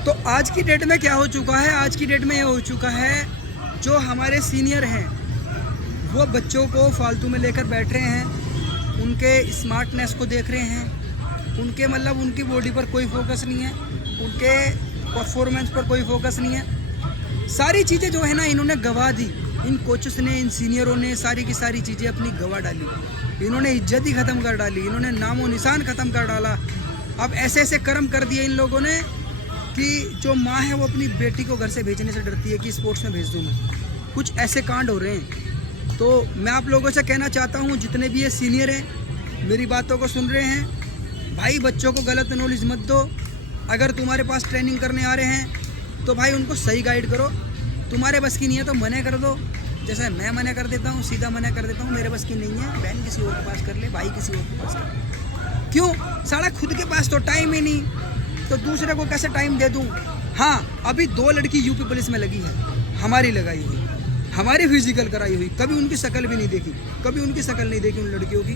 तो आज की डेट में क्या हो चुका है, आज की डेट में ये हो चुका है, जो हमारे सीनियर हैं वो बच्चों को फालतू में लेकर बैठ रहे हैं, उनके स्मार्टनेस को देख रहे हैं, उनके मतलब उनकी बॉडी पर कोई फोकस नहीं है, उनके परफॉर्मेंस पर कोई फोकस नहीं है। सारी चीज़ें जो है ना इन्होंने गवा दी, इन कोचेस ने, इन सीनियरों ने सारी की सारी चीज़ें अपनी गवा डाली। इन्होंने इज्जत ही ख़त्म कर डाली, इन्होंने नामो निशान ख़त्म कर डाला। अब ऐसे ऐसे कर्म कर दिए इन लोगों ने कि जो माँ है वो अपनी बेटी को घर से भेजने से डरती है कि स्पोर्ट्स में भेज दूँ मैं। कुछ ऐसे कांड हो रहे हैं। तो मैं आप लोगों से कहना चाहता हूँ, जितने भी ये सीनियर हैं मेरी बातों को सुन रहे हैं, भाई बच्चों को गलत नॉलेज मत दो। अगर तुम्हारे पास ट्रेनिंग करने आ रहे हैं तो भाई उनको सही गाइड करो। तुम्हारे बस की नहीं है तो मना कर दो, जैसे मैं मना कर देता हूँ, सीधा मना कर देता हूँ। मेरे बस की नहीं है, बहन किसी और के पास कर ले, भाई किसी और के पास कर ले। क्यों? साला खुद के पास तो टाइम ही नहीं, तो दूसरे को कैसे टाइम दे दूँ। हाँ, अभी 2 लड़की यूपी पुलिस में लगी है, हमारी लगाई हुई, हमारी फिजिकल कराई हुई। कभी उनकी शक्ल भी नहीं देखी, कभी उनकी शक्ल नहीं देखी उन लड़कियों की।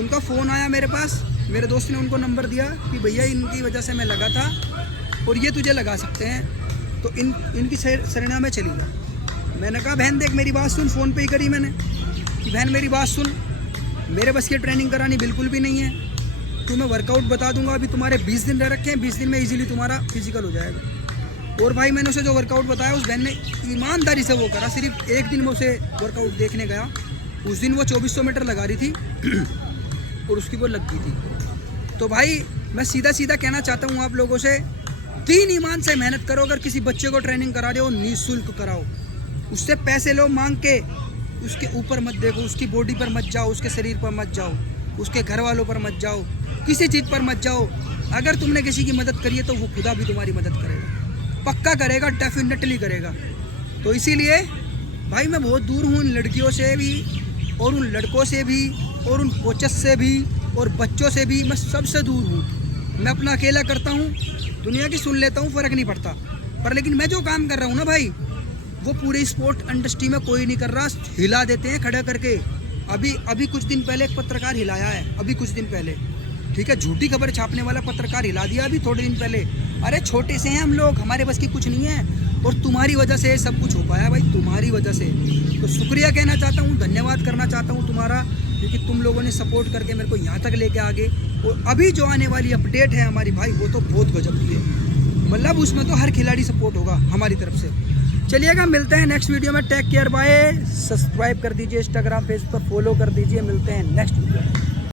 उनका फ़ोन आया मेरे पास, मेरे दोस्त ने उनको नंबर दिया कि भैया इनकी वजह से मैं लगा था और ये तुझे लगा सकते हैं, तो इनकी शरणा में चली जा। मैंने कहा बहन देख मेरी बात सुन, फ़ोन पे ही करी मैंने कि बहन मेरी बात सुन, मेरे बस की ट्रेनिंग करानी बिल्कुल भी नहीं है। तुम्हें वर्कआउट बता दूंगा, अभी तुम्हारे 20 दिन रह रखे हैं, 20 दिन में इजीली तुम्हारा फिजिकल हो जाएगा। और भाई मैंने उसे जो वर्कआउट बताया उस बहन ने ईमानदारी से वो करा। सिर्फ एक दिन में उसे वर्कआउट देखने गया, उस दिन वो 2400 मीटर लगा रही थी और उसकी वो लग गई थी। तो भाई मैं सीधा सीधा कहना चाहता हूँ आप लोगों से, दीन ईमान से मेहनत करो। अगर किसी बच्चे को ट्रेनिंग करा रहे हो निःशुल्क कराओ, उससे पैसे लो मांग के, उसके ऊपर मत देखो, उसकी बॉडी पर मत जाओ, उसके शरीर पर मत जाओ, उसके घर वालों पर मत जाओ, किसी चीज़ पर मत जाओ। अगर तुमने किसी की मदद करी है तो वो खुदा भी तुम्हारी मदद करेगा, पक्का करेगा, डेफिनेटली करेगा। तो इसीलिए भाई मैं बहुत दूर हूँ इन लड़कियों से भी और उन लड़कों से भी और उन कोचेस से भी और बच्चों से भी, मैं सबसे दूर हूँ। मैं अपना अकेला करता हूँ, दुनिया की सुन लेता हूँ, फ़र्क नहीं पड़ता। पर लेकिन मैं जो काम कर रहा हूँ ना भाई, वो पूरे स्पोर्ट इंडस्ट्री में कोई नहीं कर रहा। हिला देते हैं खड़ा करके। अभी कुछ दिन पहले एक पत्रकार हिलाया है, अभी कुछ दिन पहले, ठीक है, झूठी खबर छापने वाला पत्रकार हिला दिया अभी थोड़े दिन पहले। अरे छोटे से हैं हम लोग, हमारे बस की कुछ नहीं है, और तुम्हारी वजह से सब कुछ हो पाया भाई, तुम्हारी वजह से। तो शुक्रिया कहना चाहता हूँ, धन्यवाद करना चाहता हूँ तुम्हारा, क्योंकि तुम लोगों ने सपोर्ट करके मेरे को यहाँ तक लेके आगे। और अभी जो आने वाली अपडेट है हमारी भाई, वो तो बहुत गजब की है, मतलब उसमें तो हर खिलाड़ी सपोर्ट होगा हमारी तरफ से। चलिएगा, मिलते हैं नेक्स्ट वीडियो में। Take care, bye. सब्सक्राइब कर दीजिए, इंस्टाग्राम पेज पर फॉलो कर दीजिए। मिलते हैं नेक्स्ट वीडियो में।